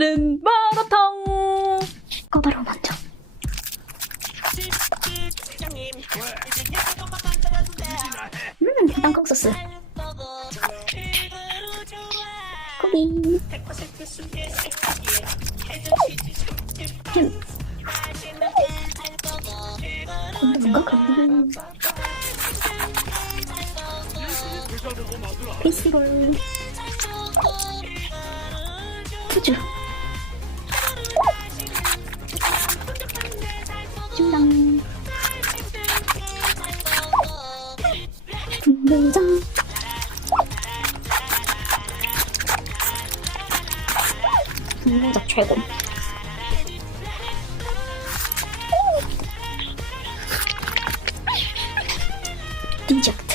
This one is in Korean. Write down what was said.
오늘은 마라탕. 꼬바로 먼저. 음, 땅콩 소스. 고기. 햄. 건더인가? 건더. 피시롤. 푸주. 찜당. 분장. 분장 최고. 디저트.